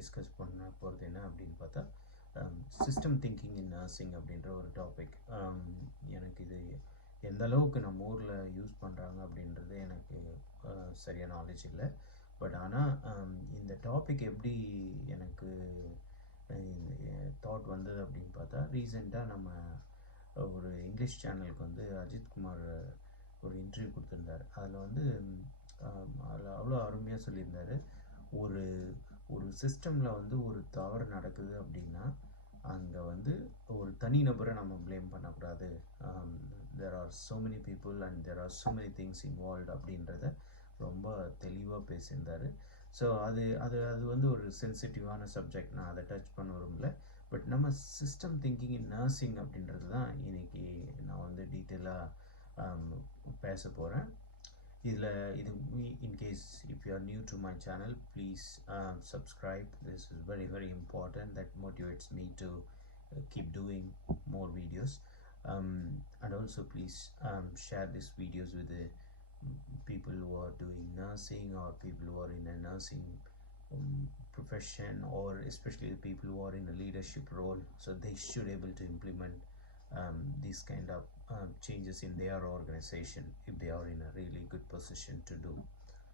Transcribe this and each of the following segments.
Discuss பண்ண போகிறது என்ன அப்படின்னு பார்த்தா சிஸ்டம் திங்கிங் இன் நர்சிங் அப்படின்ற ஒரு டாபிக் um, எனக்கு இது எந்த அளவுக்கு நம்ம ஊரில் யூஸ் பண்ணுறாங்க அப்படின்றது எனக்கு சரியான நாலேஜ் இல்லை. பட் ஆனால் um, இந்த டாபிக் எப்படி எனக்கு தாட் வந்தது அப்படின்னு பார்த்தா ரீசெண்டாக நம்ம ஒரு இங்கிலீஷ் சேனலுக்கு வந்து அஜித் குமார் ஒரு இன்டர்வியூ கொடுத்துருந்தார். அதில் வந்து அதில் அவ்வளோ அருமையாக சொல்லியிருந்தார். ஒரு ஒரு சிஸ்டமில் வந்து ஒரு தவறு நடக்குது அப்படின்னா அங்கே வந்து ஒரு தனிநபரை நம்ம ப்ளேம் பண்ணக்கூடாது. There are so many people and there are so many things involve அப்படின்றத ரொம்ப தெளிவாக பேசியிருந்தார். ஸோ அது அது அது வந்து ஒரு சென்சிட்டிவான சப்ஜெக்ட் நான் அதை டச் பண்ண விரும்பல. பட் நம்ம சிஸ்டம் திங்கிங் இன் நர்சிங் அப்படின்றது தான் இன்னைக்கு நான் வந்து டீட்டெயிலாக பேச போகிறேன் in case if you are new to my channel please uh, subscribe. This is very very important. That motivates me to uh, keep doing more videos. Um, and also please um, share these videos with the people who are doing nursing or people who are in a nursing um, profession or especially people who are in a leadership role. So they should able to implement um, these kind of um, changes in their organization if they are in a really good position to do.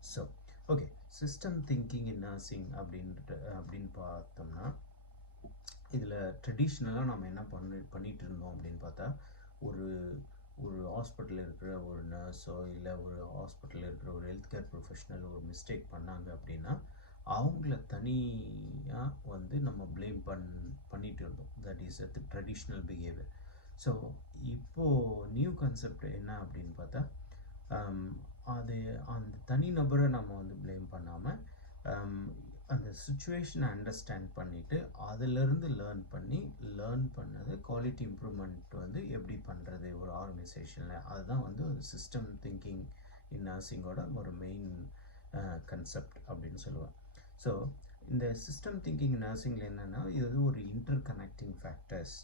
So okay system thinking in nursing அப்படின்ட்டு அப்படின்னு பார்த்தோம்னா இதில் ட்ரெடிஷ்னலாக நம்ம என்ன பண்ணி பண்ணிகிட்டு இருந்தோம் அப்படின்னு பார்த்தா ஒரு ஒரு ஹாஸ்பிட்டலில் இருக்கிற ஒரு நர்ஸோ இல்லை ஒரு ஹாஸ்பிட்டலில் இருக்கிற ஒரு ஹெல்த் கேர் ப்ரொஃபஷனல் ஒரு மிஸ்டேக் பண்ணாங்க அப்படின்னா அவங்கள தனியாக வந்து நம்ம ப்ளேம் பண் பண்ணிகிட்டு இருந்தோம். That is a traditional behaviour so இப்போது நியூ கான்செப்ட் என்ன அப்படின்னு பார்த்தா um, அது அந்த தனி நபரை நம்ம வந்து ப்ளேம் பண்ணாமல் um, அந்த சுச்சுவேஷனை அண்டர்ஸ்டாண்ட் பண்ணிவிட்டு அதிலிருந்து லேர்ன் பண்ணி லேர்ன் பண்ணது குவாலிட்டி இம்ப்ரூவ்மெண்ட் வந்து எப்படி பண்ணுறது ஒரு ஆர்கனைசேஷனில் அதுதான் வந்து ஒரு சிஸ்டம் திங்கிங் இன் நர்சிங்கோட ஒரு மெயின் கன்செப்ட் uh, அப்படின்னு சொல்லுவேன் ஸோ இந்த சிஸ்டம் திங்கிங் நர்சிங்கில் என்னென்னா இது வந்து ஒரு இன்டர் கனெக்டிங் ஃபேக்டர்ஸ்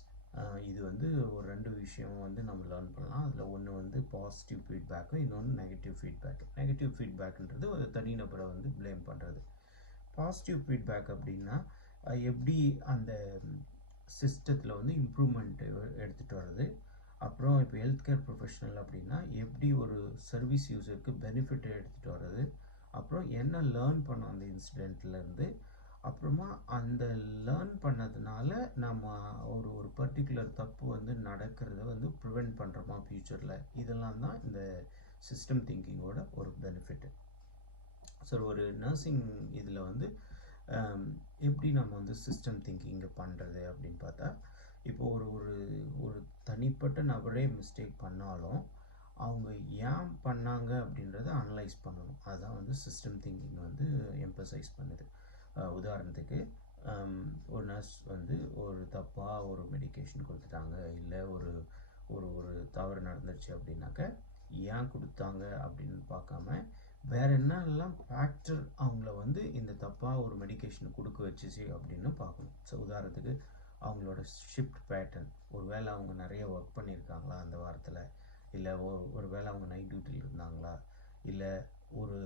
இது வந்து ஒரு ரெண்டு விஷயம் வந்து நம்ம லேர்ன் பண்ணலாம். அதில் ஒன்று வந்து பாசிட்டிவ் ஃபீட்பேக்கும் இன்னொன்று நெகட்டிவ் ஃபீட்பேக் நெகட்டிவ் ஃபீட்பேக்ன்றது ஒரு தனிநபரை வந்து ப்ளேம் பண்ணுறது பாசிட்டிவ் ஃபீட்பேக் அப்படின்னா எப்படி அந்த சிஸ்டத்தில் வந்து இம்ப்ரூவ்மெண்ட் எடுத்துகிட்டு வர்றது? அப்புறம் இப்போ ஹெல்த் கேர் ப்ரொஃபஷனல் அப்படின்னா எப்படி ஒரு சர்வீஸ் யூஸருக்கு பெனிஃபிட் எடுத்துகிட்டு வர்றது? அப்புறம் என்ன லேர்ன் பண்ணும் அந்த இன்சிடெண்ட்லேருந்து அப்புறமா அந்த லேர்ன் பண்ணதுனால நம்ம ஒரு ஒரு பர்டிகுலர் தப்பு வந்து நடக்கிறத வந்து ப்ரிவெண்ட் பண்ணுறோமா ஃப்யூச்சரில் இதெல்லாம் தான் இந்த சிஸ்டம் திங்கிங்கோட ஒரு பெனிஃபிட்டு ஸோ ஒரு நர்சிங் இதில் வந்து எப்படி நம்ம வந்து சிஸ்டம் திங்கிங்கை பண்ணுறது அப்படின்னு பார்த்தா இப்போ ஒரு ஒரு ஒரு தனிப்பட்ட நபரே மிஸ்டேக் பண்ணாலும் அவங்க ஏன் பண்ணாங்க அப்படின்றத அனலைஸ் பண்ணணும். அதுதான் வந்து சிஸ்டம் திங்கிங் வந்து எம்பசைஸ் பண்ணுது. உதாரணத்துக்கு ஒரு நர்ஸ் வந்து ஒரு தப்பாக ஒரு மெடிக்கேஷன் கொடுத்துட்டாங்க இல்லை ஒரு ஒரு ஒரு தவறு நடந்துருச்சு அப்படின்னாக்க ஏன் கொடுத்தாங்க அப்படின்னு பார்க்காம வேறு என்னெல்லாம் ஃபேக்டர் அவங்கள வந்து இந்த தப்பாக ஒரு மெடிகேஷன் கொடுக்க வச்சுச்சு அப்படின்னு பார்க்கணும். ஸோ உதாரணத்துக்கு அவங்களோட ஷிஃப்ட் பேட்டர்ன் ஒரு வேளை அவங்க நிறைய ஒர்க் பண்ணியிருக்காங்களா அந்த வாரத்தில்? இல்லை ஒரு வேளை அவங்க நைட் டியூட்டியில் இருந்தாங்களா? இல்லை ஒரு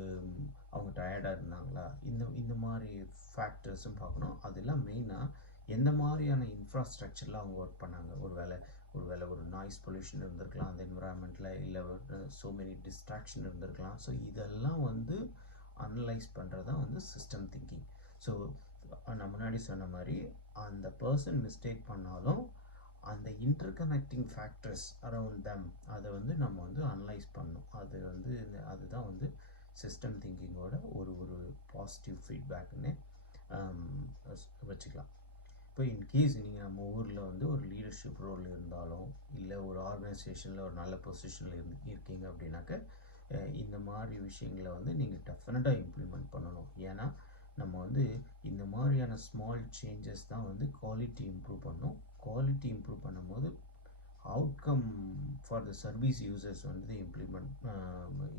அவங்க டயர்டாக இருந்தாங்களா? இந்த இந்த மாதிரி ஃபேக்டர்ஸும் பார்க்கணும். அதெல்லாம் மெயினாக எந்த மாதிரியான இன்ஃப்ராஸ்ட்ரக்சரில் அவங்க ஒர்க் பண்ணாங்க? ஒரு வேளை ஒரு வேளை ஒரு நாய்ஸ் பொல்யூஷன் இருந்திருக்கலாம் அந்த என்விரான்மெண்ட்டில் இல்லை ஸோ மெனி டிஸ்ட்ராக்ஷன் இருந்திருக்கலாம். ஸோ இதெல்லாம் வந்து அனலைஸ் பண்ணுறது தான் வந்து சிஸ்டம் திங்கிங் ஸோ நான் முன்னாடி சொன்ன மாதிரி அந்த பர்சன் மிஸ்டேக் பண்ணாலும் அந்த interconnecting factors around them அதை வந்து நம்ம வந்து அனலைஸ் பண்ணணும். அது வந்து அதுதான் வந்து சிஸ்டம் திங்கிங்கோட ஒரு ஒரு பாசிட்டிவ் ஃபீட்பேக்குன்னு வச்சுக்கலாம். இப்போ இன்கேஸ் நீங்கள் நம்ம ஊரில் வந்து ஒரு லீடர்ஷிப் ரோல் இருந்தாலும் இல்லை ஒரு ஆர்கனைசேஷனில் ஒரு நல்ல பொசிஷனில் இருந்து இருக்கீங்க அப்படின்னாக்க இந்த மாதிரி விஷயங்களை வந்து நீங்கள் டெஃபினட்டாக இம்ப்ளிமெண்ட் பண்ணணும். ஏன்னா நம்ம வந்து இந்த மாதிரியான ஸ்மால் சேஞ்சஸ் தான் வந்து குவாலிட்டி இம்ப்ரூவ் பண்ணும். குவாலிட்டி இம்ப்ரூவ் பண்ணும்போது outcome for the service users வந்து இம்ப்ளிமெண்ட்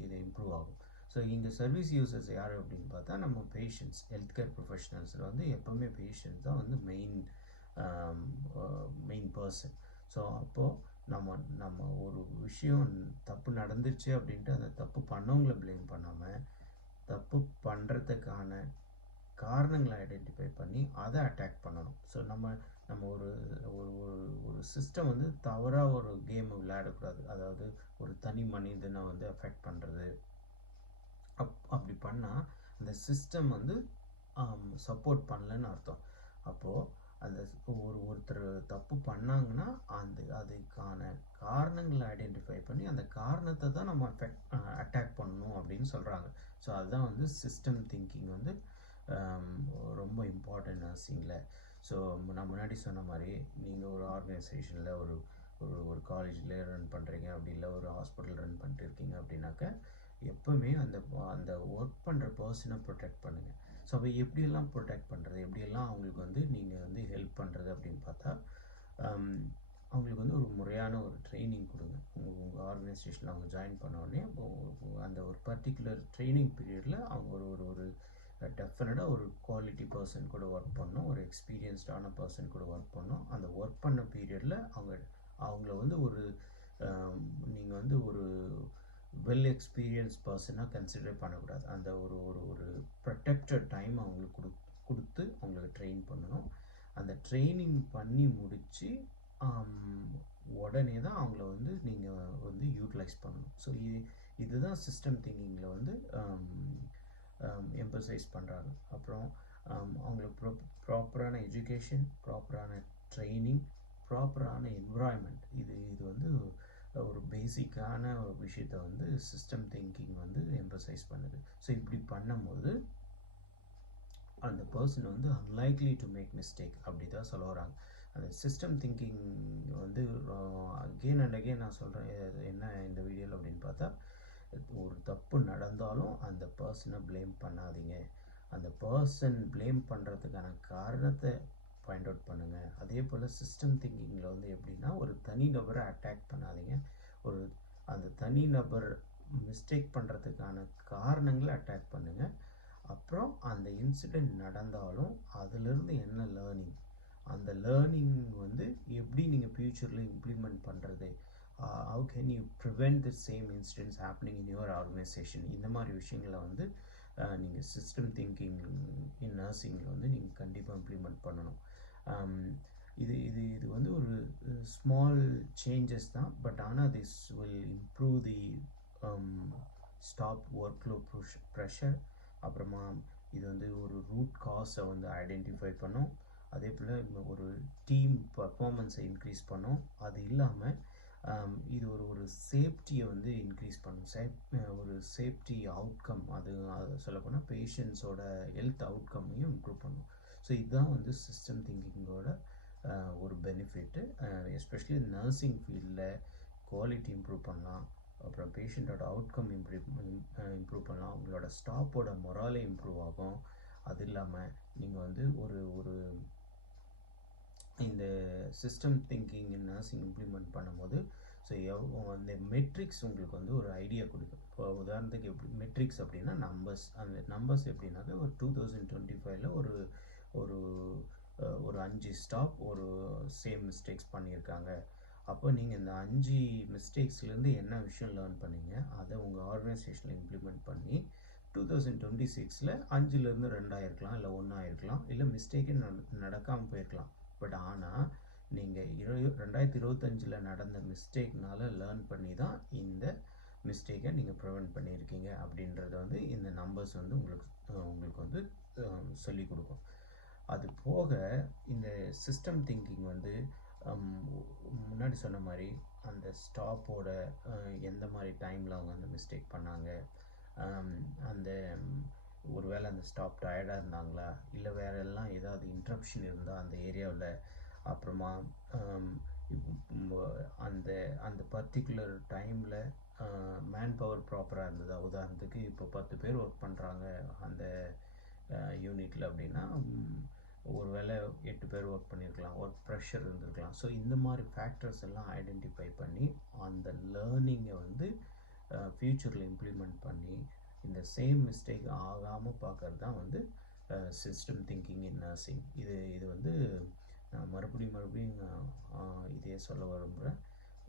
இது இம்ப்ரூவ் ஆகும். ஸோ இங்கே சர்வீஸ் யூசர்ஸ் யார் அப்படின்னு பார்த்தா நம்ம பேஷண்ட்ஸ் ஹெல்த் கேர் ப்ரொஃபஷனல்ஸில் வந்து எப்போவுமே பேஷண்ட் தான் வந்து மெயின் மெயின் பர்சன் ஸோ அப்போது நம்ம நம்ம ஒரு விஷயம் தப்பு நடந்துச்சு அப்படின்ட்டு அந்த தப்பு பண்ணவங்களை ப்ளேம் பண்ணாமல் தப்பு பண்ணுறதுக்கான காரணங்களை ஐடென்டிஃபை பண்ணி அதை அட்டாக் பண்ணணும். ஸோ நம்ம நம்ம ஒரு ஒரு ஒரு ஒரு சிஸ்டம் வந்து தவறாக ஒரு கேம் விளையாடக்கூடாது. அதாவது ஒரு தனி மனிதனை வந்து அஃபெக்ட் பண்ணுறது அப் அப்படி பண்ணால் அந்த சிஸ்டம் வந்து சப்போர்ட் பண்ணலன்னு அர்த்தம். அப்போது அந்த ஒரு ஒருத்தர் தப்பு பண்ணாங்கன்னா அந்த அதுக்கான காரணங்களை ஐடென்டிஃபை பண்ணி அந்த காரணத்தை தான் நம்ம அஃபெக்ட் அட்டாக் பண்ணணும் அப்படின்னு சொல்கிறாங்க ஸோ அதுதான் வந்து சிஸ்டம் திங்கிங் வந்து ரொம்ப இம்பார்ட்டன்ட் நர்சிங்கில் ஸோ நான் முன்னாடி சொன்ன மாதிரி நீங்கள் ஒரு ஆர்கனைசேஷனில் ஒரு ஒரு ஒரு காலேஜில் ரன் பண்ணுறீங்க அப்படி இல்லை ஒரு ஹாஸ்பிட்டல் ரன் பண்ணிட்டு இருக்கீங்க அப்படின்னாக்க எப்போவுமே அந்த அந்த ஒர்க் பண்ணுற பர்சனை ப்ரொடெக்ட் பண்ணுங்கள் ஸோ அப்போ எப்படியெல்லாம் ப்ரொடெக்ட் பண்ணுறது எப்படியெல்லாம் அவங்களுக்கு வந்து நீங்கள் வந்து ஹெல்ப் பண்ணுறது அப்படின்னு பார்த்தா um, அவங்களுக்கு வந்து ஒரு முறையான ஒரு ட்ரைனிங் கொடுங்க. உங்கள் உங்கள் ஆர்கனைசேஷனில் அவங்க ஜாயின் பண்ணோடனே அந்த ஒரு பர்டிகுலர் ட்ரைனிங் பீரியடில் அவங்க ஒரு ஒரு ஒரு டெஃபினட்டாக ஒரு குவாலிட்டி பர்சன் கூட ஒர்க் பண்ணோம் ஒரு எக்ஸ்பீரியன்ஸ்டான பர்சன் கூட ஒர்க் பண்ணோம் அந்த ஒர்க் பண்ண பீரியடில் அவங்க அவங்கள வந்து ஒரு um, நீங்கள் வந்து ஒரு வெல் எக்ஸ்பீரியன்ஸ் பர்சனாக கன்சிடர் பண்ணக்கூடாது. அந்த ஒரு ஒரு ஒரு ப்ரொடெக்டட் டைம் அவங்களுக்கு கொடு கொடுத்து அவங்களுக்கு ட்ரெயின் பண்ணணும். அந்த ட்ரைனிங் பண்ணி முடித்து um, உடனே தான் அவங்கள வந்து நீங்கள் வந்து யூட்டிலைஸ் பண்ணணும். ஸோ இது இதுதான் சிஸ்டம் திங்கிங்கில் வந்து um, um, எம்பசைஸ் பண்ணுறாங்க அப்புறம் அவங்களுக்கு ப்ரோ ப்ராப்பரான எஜுகேஷன் ப்ராப்பரான ட்ரைனிங் ப்ராப்பரான என்விரான்மெண்ட் இது இது வந்து ஒரு பேசிக்கான ஒரு விஷயத்தை வந்து சிஸ்டம் திங்கிங் வந்து எம்பசைஸ் பண்ணுது. ஸோ இப்படி பண்ணும்போது அந்த பர்சன் வந்து அன்லைக்லி டு மேக் மிஸ்டேக் அப்படி தான் சொல்ல வராங்க அந்த சிஸ்டம் திங்கிங் வந்து அகெயின் அண்ட் அகெயின் நான் சொல்கிறேன் என்ன இந்த வீடியோவில் அப்படின்னு பார்த்தா ஒரு தப்பு நடந்தாலும் அந்த பர்சனை ப்ளேம் பண்ணாதீங்க. அந்த பர்சன் ப்ளேம் பண்ணுறதுக்கான காரணத்தை பாயிண்ட் அவுட் பண்ணுங்கள் அதே போல் சிஸ்டம் திங்கிங்கில் வந்து எப்படின்னா ஒரு தனி நபரை அட்டாக் பண்ணாதீங்க. ஒரு அந்த தனி நபர் மிஸ்டேக் பண்ணுறதுக்கான காரணங்களை அட்டாக் பண்ணுங்கள் அப்புறம் அந்த இன்சிடெண்ட் நடந்தாலும் அதிலிருந்து என்ன லேர்னிங் அந்த லேர்னிங் வந்து எப்படி நீங்கள் ஃப்யூச்சரில் இம்ப்ளிமெண்ட் பண்ணுறது how can you prevent the same incidents happening in your organisation இந்த மாதிரி விஷயங்களை வந்து நீங்கள் சிஸ்டம் திங்கிங் இன் நர்சிங்கில் வந்து நீங்கள் கண்டிப்பாக இம்ப்ளிமெண்ட் பண்ணணும். இது இது இது வந்து ஒரு ஸ்மால் சேஞ்சஸ் தான். பட் ஆனால் this will improve the staff work load pressure அப்புறமா இது வந்து ஒரு ரூட் காஸை வந்து ஐடென்டிஃபை பண்ணும். அதே போல் ஒரு டீம் பர்ஃபார்மன்ஸை இன்க்ரீஸ் பண்ணும். அது இல்லாமல் இது ஒரு ஒரு சேஃப்டியை வந்து இன்க்ரீஸ் பண்ணும். சேஃப் ஒரு சேஃப்டி அவுட்கம் அது அது சொல்லப்போனால் பேஷண்ட்ஸோட ஹெல்த் அவுட்கம்மையும் இம்ப்ரூவ் பண்ணும். ஸோ இதுதான் வந்து சிஸ்டம் திங்கிங்கோட ஒரு பெனிஃபிட்டு எஸ்பெஷலி நர்சிங் ஃபீல்டில் குவாலிட்டி இம்ப்ரூவ் பண்ணலாம். அப்புறம் பேஷண்ட்டோட அவுட்கம் இம்ப்ரூவ் இம்ப்ரூவ் பண்ணலாம். உங்களோட ஸ்டாஃபோட மொராலே இம்ப்ரூவ் ஆகும். அது இல்லாமல் நீங்கள் வந்து ஒரு ஒரு இந்த சிஸ்டம் திங்கிங் நர்சிங் இம்ப்ளிமெண்ட் பண்ணும்போது ஸோ எவ் அந்த மெட்ரிக்ஸ் உங்களுக்கு வந்து ஒரு ஐடியா கொடுக்கும். இப்போ உதாரணத்துக்கு எப்படி மெட்ரிக்ஸ் அப்படின்னா நம்பர்ஸ் அந்த நம்பர்ஸ் எப்படின்னாக்க ஒரு டூ தௌசண்ட் டுவெண்ட்டி ஃபைவ்ல ஒரு ஒரு ஒரு அஞ்சு ஸ்டாப் ஒரு சேம் மிஸ்டேக்ஸ் பண்ணியிருக்காங்க. அப்போ நீங்கள் இந்த அஞ்சு மிஸ்டேக்ஸ்லேருந்து என்ன விஷயம் லேர்ன் பண்ணீங்க? அதை உங்கள் ஆர்கனைசேஷனில் இம்ப்ளிமெண்ட் பண்ணி டூ தௌசண்ட் டுவெண்ட்டி சிக்ஸில் அஞ்சுலேருந்து ரெண்டாயிருக்கலாம் இல்லை ஒன்றாயிருக்கலாம் இல்லை மிஸ்டேக்கே நடக்காமல் போயிருக்கலாம். பட் ஆனால் நீங்கள் இரு ரெண்டாயிரத்தி இருபத்தஞ்சில் நடந்த மிஸ்டேக்னால லேர்ன் பண்ணி தான் இந்த மிஸ்டேக்கை நீங்கள் ப்ரிவெண்ட் பண்ணியிருக்கீங்க. அப்படின்றத வந்து இந்த நம்பர்ஸ் வந்து உங்களுக்கு உங்களுக்கு வந்து சொல்லிக் கொடுக்கும். அது போக இந்த சிஸ்டம் திங்கிங் வந்து முன்னாடி சொன்ன மாதிரி அந்த ஸ்டாப்போட எந்த மாதிரி டைமில் அவங்க அந்த மிஸ்டேக் பண்ணாங்க? அந்த ஒருவேளை அந்த ஸ்டாப் டயர்டாக இருந்தாங்களா? இல்லை வேற எல்லாம் ஏதாவது இன்ட்ரப்ஷன் இருந்தால் அந்த ஏரியாவில் அப்புறமா அந்த அந்த பர்டிகுலர் டைமில் மேன் பவர் ப்ராப்பராக இருந்ததா? உதாரணத்துக்கு இப்போ பத்து பேர் ஒர்க் பண்ணுறாங்க அந்த யூனிட்டில் அப்படின்னா ஒரு வேளை எட்டு பேர் ஒர்க் பண்ணியிருக்கலாம் ஒர்க் ப்ரெஷர் இருந்திருக்கலாம். ஸோ இந்த மாதிரி ஃபேக்டர்ஸ் எல்லாம் ஐடென்டிஃபை பண்ணி அந்த லேர்னிங்கை வந்து ஃப்யூச்சரில் இம்ப்ளிமெண்ட் பண்ணி இந்த சேம் மிஸ்டேக் ஆகாமல் பார்க்கறது தான் வந்து சிஸ்டம் திங்கிங் இன் நர்சிங் இது இது வந்து நான் மறுபடியும் மறுபடியும் இதே சொல்ல விரும்புகிறேன்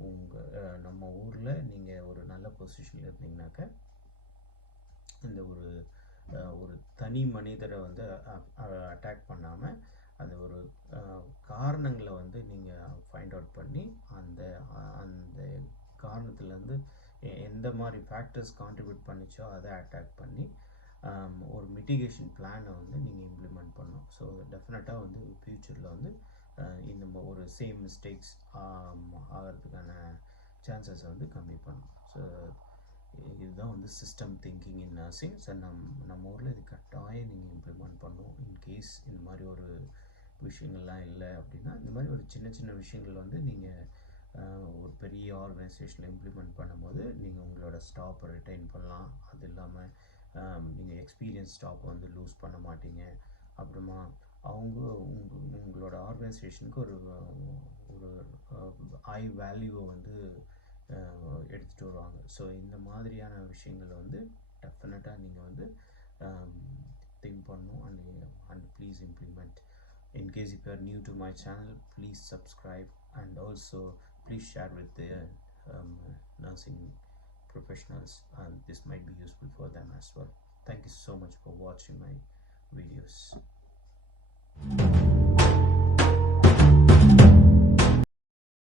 உங்கள் நம்ம ஊரில் நீங்கள் ஒரு நல்ல பொசிஷனில் இருந்தீங்கனாக்க இந்த ஒரு ஒரு தனி மனிதரை வந்து அட்டாக் பண்ணாமல் அது ஒரு காரணங்களை வந்து நீங்கள் ஃபைண்ட் அவுட் பண்ணி அந்த அந்த காரணத்துலேருந்து எந்த மாதிரி ஃபேக்டர்ஸ் கான்ட்ரிபியூட் பண்ணிச்சோ அதை அட்டாக் பண்ணி ஒரு மிட்டிகேஷன் பிளானை வந்து நீங்கள் இம்ப்ளிமெண்ட் பண்ணணும். ஸோ டெஃபினட்டாக வந்து ஃப்யூச்சரில் வந்து இந்த ம- ஒரு சேம் மிஸ்டேக்ஸ் ஆகிறதுக்கான சான்சஸ் வந்து கம்மி பண்ணும் ஸோ இதுதான் வந்து system thinking in nursing sir நம் நம்ம ஊரில் இது கட்டாயம் நீங்கள் இம்ப்ளிமெண்ட் பண்ணுவோம் இன்கேஸ் இந்த மாதிரி ஒரு விஷயங்கள்லாம் இல்லை அப்படின்னா இந்த மாதிரி ஒரு சின்ன சின்ன விஷயங்கள் வந்து நீங்கள் ஒரு பெரிய ஆர்கனைசேஷனில் இம்ப்ளிமெண்ட் பண்ணும்போது நீங்கள் உங்களோட ஸ்டாப்பை ரிட்டைன் பண்ணலாம். அது இல்லாமல் நீங்கள் எக்ஸ்பீரியன்ஸ் ஸ்டாப்பை வந்து லூஸ் பண்ண மாட்டீங்க. அப்புறமா அவங்க உங்க உங்களோட ஆர்கனைசேஷனுக்கு ஒரு ஒரு ஹை வேல்யூவை வந்து எடுத்துகிட்டு வருவாங்க ஸோ இந்த மாதிரியான விஷயங்களை வந்து டெஃபினட்டாக நீங்கள் வந்து திங்க் பண்ணணும் and and please implement in case if you are new to my channel please subscribe and also please share with the um, nursing professionals and this might be useful for them as well thank you so much for watching my videos